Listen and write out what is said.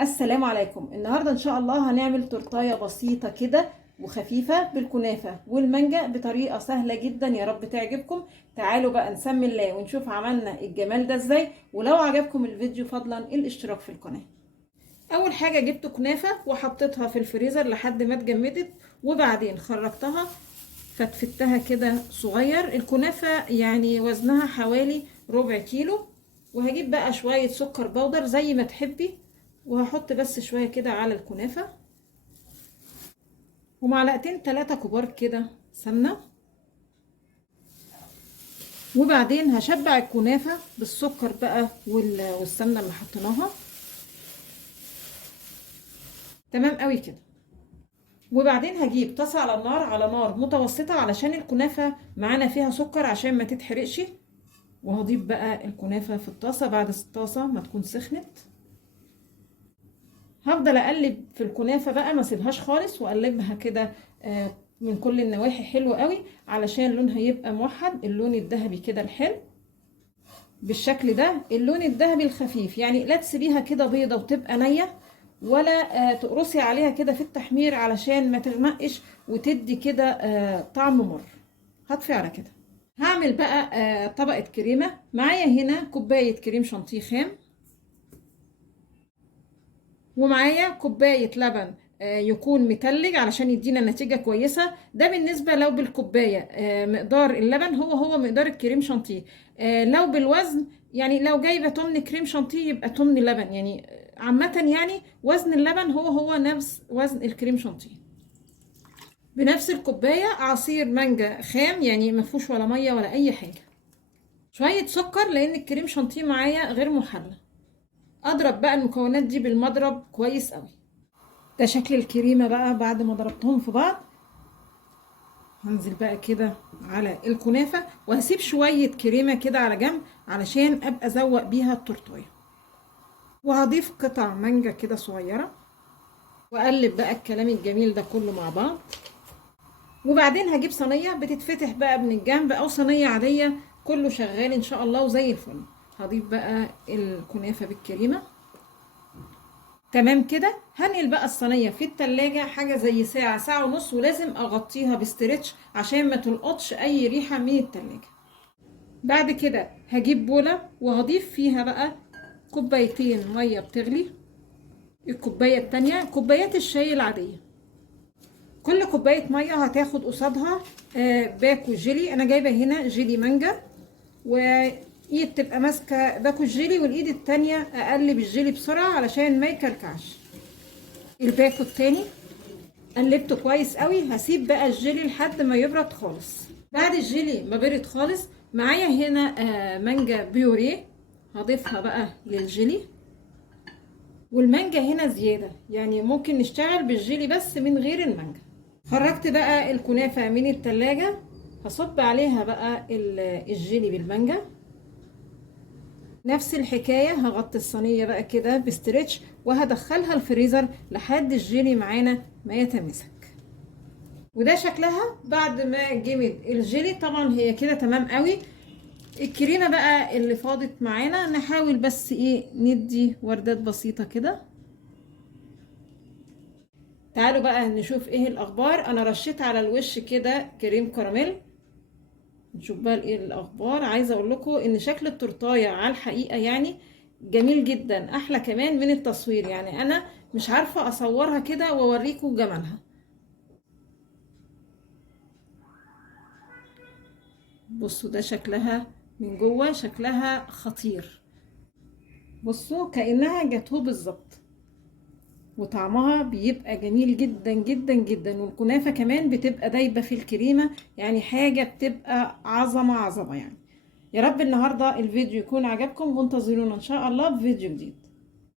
السلام عليكم. النهارده ان شاء الله هنعمل تورتايه بسيطه كده وخفيفه بالكنافه والمانجا بطريقه سهله جدا، يا رب تعجبكم. تعالوا بقى نسمي الله ونشوف عملنا الجمال ده ازاي. ولو عجبكم الفيديو فضلا الاشتراك في القناه. اول حاجه جبت كنافه وحطيتها في الفريزر لحد ما اتجمدت، وبعدين خرجتها فتفتها كده صغير. الكنافه يعني وزنها حوالي ربع كيلو. وهجيب بقى شويه سكر بودر زي ما تحبي، وهحط بس شوية كده على الكنافة، ومعلقتين 3 كبار كده سمنة. وبعدين هشبع الكنافة بالسكر بقى والسمنة اللي حطيناها. تمام قوي كده. وبعدين هجيب طاسة على النار، على نار متوسطة، علشان الكنافة معانا فيها سكر عشان ما تتحرقش. وهضيف بقى الكنافة في الطاسة بعد الطاسة ما تكون سخنت. هفضل اقلب في الكنافه بقى، ما اسيبهاش خالص، واقلبها كده من كل النواحي حلو قوي، علشان لونها يبقى موحد، اللون الذهبي كده الحلو بالشكل ده، اللون الذهبي الخفيف. يعني لا تسيبيها كده بيضه وتبقى نيه، ولا تقرصي عليها كده في التحمير علشان ما تغمقش وتدي كده طعم مر. هطفي على كده. هعمل بقى طبقه كريمه. معايا هنا كوبايه كريم شانتيه خام، ومعايا كوباية لبن يكون متلج علشان يدينا نتيجة كويسة. ده بالنسبة لو بالكوباية مقدار اللبن هو مقدار الكريم شانتيه. لو بالوزن، يعني لو جايبة تمن كريم شانتيه يبقى تمن لبن، يعني عامة يعني وزن اللبن هو نفس وزن الكريم شانتيه. بنفس الكوباية عصير مانجا خام، يعني مفهوش ولا مية ولا أي حاجة. شوية سكر لأن الكريم شانتيه معايا غير محلى. أضرب بقى المكونات دي بالمضرب كويس قوي. ده شكل الكريمة بقى بعد ما ضربتهم في بعض. هنزل بقى كده على الكنافة، وهسيب شوية كريمة كده على جنب علشان ابقى ازوق بيها التورتايه. وهضيف قطع مانجا كده صغيرة، واقلب بقى الكلام الجميل ده كله مع بعض. وبعدين هجيب صينية بتتفتح بقى من الجنب، او صينية عادية، كله شغال ان شاء الله وزي الفل. هضيف بقى الكنافة بالكريمة. تمام كده. هنقل بقى الصينيه في التلاجة حاجه زي ساعه، ساعه ونص، ولازم اغطيها بستريتش عشان ما تلقطش اي ريحه من التلاجة. بعد كده هجيب بوله وهضيف فيها بقى كوبايتين ميه بتغلي. الكوبايه التانية كوبايات الشاي العاديه. كل كوبايه ميه هتاخد قصادها باكو جيلي. انا جايبه هنا جيلي مانجا، وايد تبقى ماسكه باكو الجيلي، والايد التانية اقلب الجيلي بسرعه علشان ما يكلكعش. الباكو التاني قلبته كويس قوي. هسيب بقى الجيلي لحد ما يبرد خالص. بعد الجيلي ما برد خالص، معايا هنا مانجا بيوريه، هضيفها بقى للجيلي. والمانجا هنا زيادة، يعني ممكن نشتغل بالجيلي بس من غير المانجا. خرجت بقى الكنافة من التلاجة، هصب عليها بقى الجيلي بالمانجا. نفس الحكاية هغطي الصينية بقى كده بستريتش، وهدخلها الفريزر لحد الجيلي معانا ما يتماسك. وده شكلها بعد ما جمد الجيلي. طبعا هي كده تمام قوي. الكريمه بقى اللي فاضت معانا نحاول بس ندي وردات بسيطه كده. تعالوا بقى نشوف ايه الاخبار. انا رشيت على الوش كده كريم كراميل. نشوف بقى ايه الاخبار. عايزه اقول لكم ان شكل التورتايه على الحقيقه يعني جميل جدا، احلى كمان من التصوير. يعني انا مش عارفه اصورها كده واوريكم جمالها. بصوا ده شكلها من جوه، شكلها خطير. بصوا كأنها جاتوه بالظبط، وطعمها بيبقى جميل جدا جدا جدا، والكنافة كمان بتبقى دايبة في الكريمة، يعني حاجة بتبقى عظمة عظمة يعني. يا رب النهاردة الفيديو يكون عجبكم، وانتظرونا ان شاء الله بفيديو جديد.